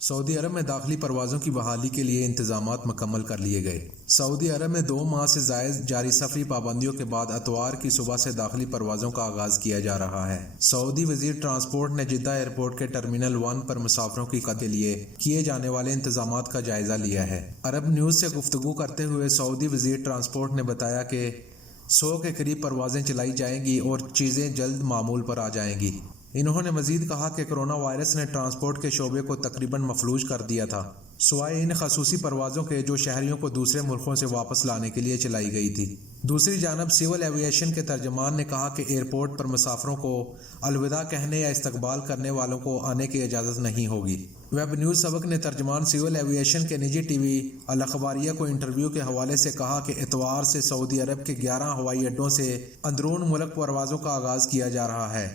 سعودی عرب میں داخلی پروازوں کی بحالی کے لیے انتظامات مکمل کر لیے گئے۔ سعودی عرب میں 2 ماہ سے زائد جاری سفری پابندیوں کے بعد اتوار کی صبح سے داخلی پروازوں کا آغاز کیا جا رہا ہے۔ سعودی وزیر ٹرانسپورٹ نے جدہ ایئرپورٹ کے ٹرمینل 1 پر مسافروں کی قطع کے لیے کیے جانے والے انتظامات کا جائزہ لیا ہے۔ عرب نیوز سے گفتگو کرتے ہوئے سعودی وزیر ٹرانسپورٹ نے بتایا کہ 100 کے قریب پروازیں چلائی جائیں گی اور چیزیں جلد معمول پر آ جائیں گی۔ انہوں نے مزید کہا کہ کرونا وائرس نے ٹرانسپورٹ کے شعبے کو تقریباً مفلوج کر دیا تھا، سوائے ان خصوصی پروازوں کے جو شہریوں کو دوسرے ملکوں سے واپس لانے کے لیے چلائی گئی تھی۔ دوسری جانب سول ایویشن کے ترجمان نے کہا کہ ایئرپورٹ پر مسافروں کو الوداع کہنے یا استقبال کرنے والوں کو آنے کی اجازت نہیں ہوگی۔ ویب نیوز سبق نے ترجمان سول ایویشن کے نجی ٹی وی الاخباریہ کو انٹرویو کے حوالے سے کہا کہ اتوار سے سعودی عرب کے 11 ہوائی اڈوں سے اندرون ملک پروازوں کا آغاز کیا جا رہا ہے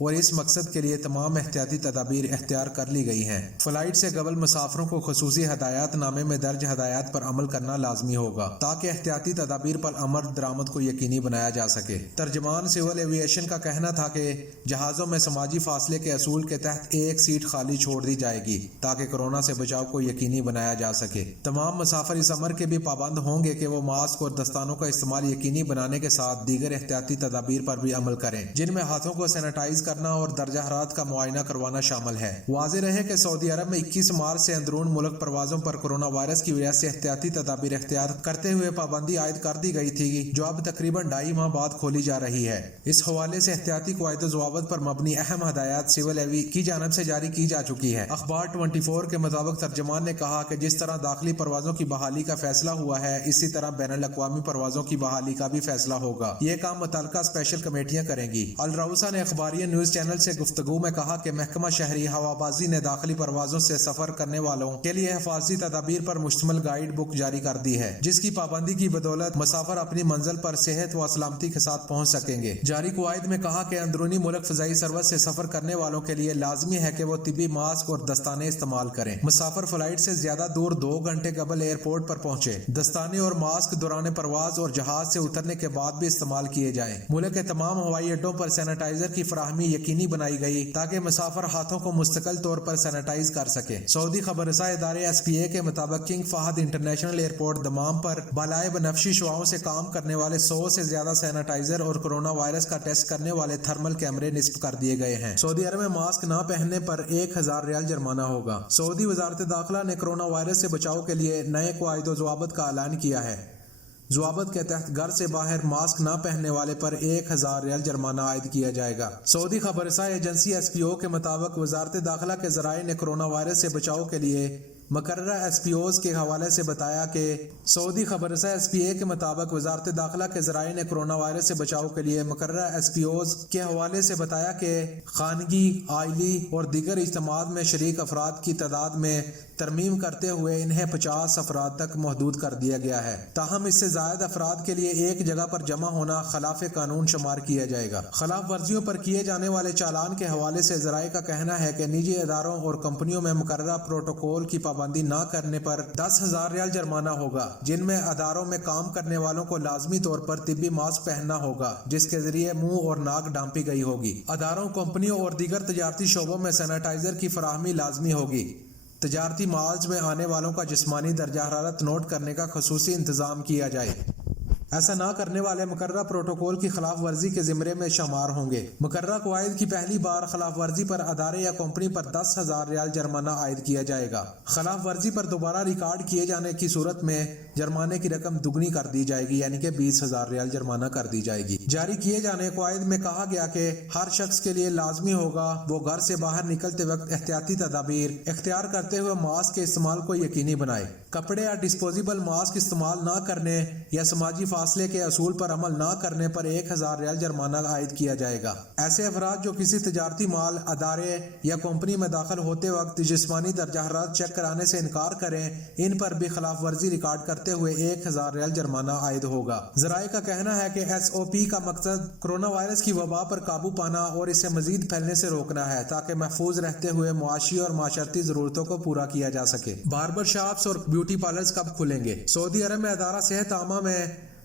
اور اس مقصد کے لیے تمام احتیاطی تدابیر اختیار کر لی گئی ہیں۔ فلائٹ سے قبل مسافروں کو خصوصی ہدایات نامے میں درج ہدایات پر عمل کرنا لازمی ہوگا تاکہ احتیاطی تدابیر پر عمل درآمد کو یقینی بنایا جا سکے۔ ترجمان سول ایویشن کا کہنا تھا کہ جہازوں میں سماجی فاصلے کے اصول کے تحت ایک سیٹ خالی چھوڑ دی جائے گی تاکہ کورونا سے بچاؤ کو یقینی بنایا جا سکے۔ تمام مسافر اس امر کے بھی پابند ہوں گے کہ وہ ماسک اور دستانوں کا استعمال یقینی بنانے کے ساتھ دیگر احتیاطی تدابیر پر بھی عمل کریں، جن میں ہاتھوں کو سینیٹائز کرنا اور درجہ حرارت کا معائنہ کروانا شامل ہے۔ واضح رہے کہ سعودی عرب میں 21 مارچ سے اندرون ملک پروازوں پر کورونا وائرس کی وجہ سے احتیاطی تدابیر اختیار کرتے ہوئے پابندی عائد کر دی گئی تھی جو اب تقریباً 2.5 ماہ بعد کھولی جا رہی ہے۔ اس حوالے سے احتیاطی قواعد و ضوابط پر مبنی اہم ہدایات سول ایوی کی جانب سے جاری کی جا چکی ہے۔ اخبار 24 کے مطابق ترجمان نے کہا کہ جس طرح داخلی پروازوں کی بحالی کا فیصلہ ہوا ہے، اسی طرح بین الاقوامی پروازوں کی بحالی کا بھی فیصلہ ہوگا۔ یہ کام متعلقہ اسپیشل کمیٹیاں کریں گی۔ الروسا نے اخباریہ نیوز چینل سے گفتگو میں کہا کہ محکمہ شہری ہوابازی نے داخلی پروازوں سے سفر کرنے والوں کے لیے حفاظتی تدابیر پر مشتمل گائیڈ بک جاری کر دی ہے، جس کی پابندی کی بدولت مسافر اپنی منزل پر صحت و سلامتی کے ساتھ پہنچ سکیں گے۔ جاری قواعد میں کہا کہ اندرونی ملک فضائی سروس سے سفر کرنے والوں کے لیے لازمی ہے کہ وہ طبی ماسک اور دستانے استعمال کریں۔ مسافر فلائٹ سے زیادہ دور 2 گھنٹے قبل ایئرپورٹ پر پہنچے۔ دستانے اور ماسک دوران پرواز اور جہاز سے اترنے کے بعد بھی استعمال کیے جائیں۔ ملک کے تمام ہوائی اڈوں پر سینیٹائزر کی فراہمی یقینی بنائی گئی تاکہ مسافر ہاتھوں کو مستقل طور پر سینیٹائز کر سکے۔ سعودی خبر رساں ادارے SPA کے مطابق King Fahd International Airport Dammam پر بالائے بنفشی شعاعوں سے کام کرنے والے 100 سے زیادہ سینیٹائزر اور کورونا وائرس کا ٹیسٹ کرنے والے تھرمل کیمرے نصب کر دیے گئے ہیں۔ سعودی عرب میں ماسک نہ پہننے پر 1000 ریال جرمانہ ہوگا۔ سعودی وزارت داخلہ نے کورونا وائرس سے بچاؤ کے لیے نئے قواعد و ضوابط کا اعلان کیا ہے۔ ضوابط کے تحت گھر سے باہر ماسک نہ پہننے والے پر 1000 ریال جرمانہ عائد کیا جائے گا۔ سعودی خبر رساں ایجنسی SPO کے مطابق وزارت داخلہ کے ذرائع نے کورونا وائرس سے بچاؤ کے لیے مقررہ SPOs کے حوالے سے بتایا کہ سعودی خبر رساں SPA کے مطابق وزارت داخلہ کے ذرائع نے کورونا وائرس سے بچاؤ کے لیے مقررہ SPOs کے حوالے سے بتایا کہ خانگی، عائلی اور دیگر اجتماعات میں شریک افراد کی تعداد میں ترمیم کرتے ہوئے انہیں 50 افراد تک محدود کر دیا گیا ہے۔ تاہم اس سے زائد افراد کے لیے ایک جگہ پر جمع ہونا خلاف قانون شمار کیا جائے گا۔ خلاف ورزیوں پر کیے جانے والے چالان کے حوالے سے ذرائع کا کہنا ہے کہ نجی اداروں اور کمپنیوں میں مقررہ پروٹوکول کی پابندی نہ کرنے پر 10,000 ریال جرمانہ ہوگا، جن میں اداروں میں کام کرنے والوں کو لازمی طور پر طبی ماسک پہننا ہوگا جس کے ذریعے منہ اور ناک ڈھانپی گئی ہوگی۔ اداروں، کمپنیوں اور دیگر تجارتی شعبوں میں سینیٹائزر کی فراہمی لازمی ہوگی۔ تجارتی مالز میں آنے والوں کا جسمانی درجہ حرارت نوٹ کرنے کا خصوصی انتظام کیا جائے۔ ایسا نہ کرنے والے مقررہ پروٹوکول کی خلاف ورزی کے زمرے میں شمار ہوں گے۔ مقررہ قواعد کی پہلی بار خلاف ورزی پر ادارے یا کمپنی پر 10,000 ریال جرمانہ عائد کیا جائے گا۔ خلاف ورزی پر دوبارہ ریکارڈ کیے جانے کی صورت میں جرمانے کی رقم دگنی کر دی جائے گی، یعنی کہ 20,000 ریال جرمانہ کر دی جائے گی۔ جاری کیے جانے قواعد میں کہا گیا کہ ہر شخص کے لیے لازمی ہوگا وہ گھر سے باہر نکلتے وقت احتیاطی تدابیر اختیار کرتے ہوئے ماسک کے استعمال کو یقینی بنائے۔ کپڑے یا ڈسپوزیبل ماسک استعمال نہ کرنے یا سماجی فاصلے کے اصول پر عمل نہ کرنے پر 1000 ریال جرمانہ عائد کیا جائے گا۔ ایسے افراد جو کسی تجارتی مال، ادارے یا کمپنی میں داخل ہوتے وقت جسمانی درجہ حرارت چیک کرانے سے انکار کریں، ان پر بھی خلاف ورزی ریکارڈ کرتے ہوئے 1000 ریال جرمانہ عائد ہوگا۔ ذرائع کا کہنا ہے کہ SOP کا مقصد کورونا وائرس کی وبا پر قابو پانا اور اسے مزید پھیلنے سے روکنا ہے تاکہ محفوظ رہتے ہوئے معاشی اور معاشرتی ضرورتوں کو پورا کیا جا سکے۔ باربر شاپس اور بیوٹی پارلرز کب کھلیں گے؟ سعودی عرب میں ادارہ صحت عامہ میں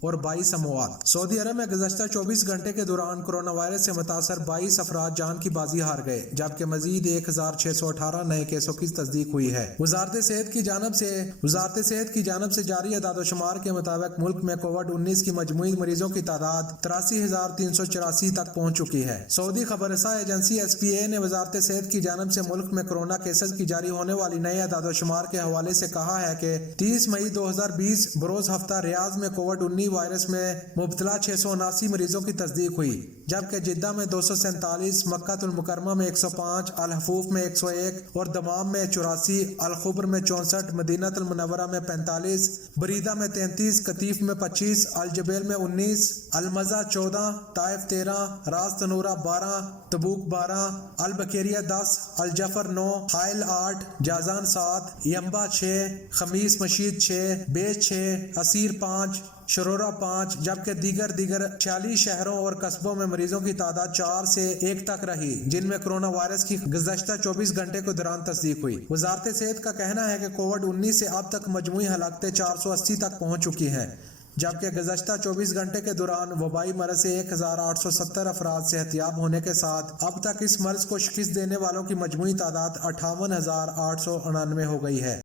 اور 22 اموات۔ سعودی عرب میں گزشتہ 24 گھنٹے کے دوران کورونا وائرس سے متاثر 22 افراد جان کی بازی ہار گئے، جبکہ مزید 1618 نئے کیسوں کی تصدیق ہوئی ہے۔ وزارت صحت کی جانب سے جاری اعداد و شمار کے مطابق ملک میں کووڈ-19 کی مجموعی مریضوں کی تعداد 83,384 تک پہنچ چکی ہے۔ سعودی خبر رساں ایجنسی SPA نے وزارت صحت کی جانب سے ملک میں کورونا کیسز کی جاری ہونے والی نئے اعداد و شمار کے حوالے سے کہا ہے کہ 30 مئی 2020 بروز ہفتہ ریاض میں کووڈ-19 وائرس میں مبتلا 679 مریضوں کی تصدیق ہوئی، جبکہ جدہ میں 247، مکہ المکرمہ میں 105، الحفوف میں 101 اور دمام میں 84، الخبر میں 64، مدینہ المنورہ میں 45، بریدہ میں 33، قطیف میں 25، الجبیل میں 19، المزہ 14، طائف 13، راس تنورہ 12، تبوک 12، البکیریہ 10، الجفر 9، حائل 8، جازان 7، ینبع 6، خمیس مشید 6، بیج 6، اسیر 5، شرورہ 5، جبکہ دیگر 46 شہروں اور قصبوں میں مریضوں کی تعداد 4 سے 1 تک رہی، جن میں کرونا وائرس کی گزشتہ 24 گھنٹے کے دوران تصدیق ہوئی۔ وزارت صحت کا کہنا ہے کہ کووڈ-19 سے اب تک مجموعی ہلاکتیں 480 تک پہنچ چکی ہیں، جبکہ گزشتہ 24 گھنٹے کے دوران وبائی مرض سے 1870 افراد صحت یاب ہونے کے ساتھ اب تک اس مرض کو شکست دینے والوں کی مجموعی تعداد 58,899 ہو گئی ہے۔